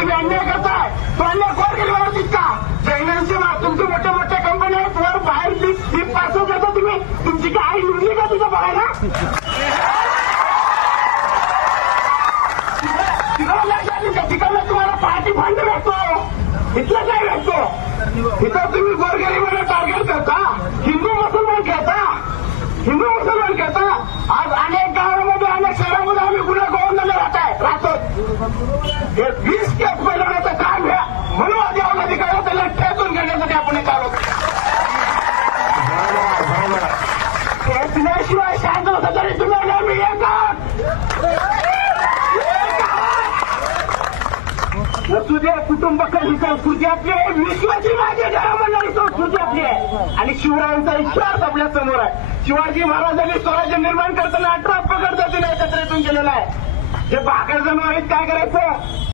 तुम्ही अन्याय करताय. तो अन्याय कोण केल्यावर तितका प्रेग्नन्सी तुमचे मोठ्या मोठ्या कंपन्या आहेत वर बाहेर लिप पासच येतो. तुम्ही तुमची काय आई निघली का तिथं बघायला? तिकडनं तुम्हाला पार्टी फंड भेटतो, इथलं काय भेटतो? इथं तुम्ही गोरगरिबांना टार्गेट करता, हिंदू मुसलमान घेता. आज अनेक गावामध्ये अनेक शहरामध्ये आम्ही गुन्हा गोवंदाला राहतो. 20 केस बनवण्याचं काम घ्या म्हणून आधी अधिकाऱ्या त्याला ठेचून घेण्यासाठी आपण हे चालू पिण्याशिवाय शांत होतं तरी तुम्हाला मी तुझे कुटुंब कधी संस्कृती आपली आहे, विश्वाची माझी म्हणणारी संस्कृती आपली आहे. आणि शिवरायांचा इतिहास आपल्या समोर आहे. शिवाजी महाराजांनी स्वराज्य निर्माण करताना 18 पगड जातीने एकत्रितून केलेला आहे. जे भाकर जण आहेत काय करायचं,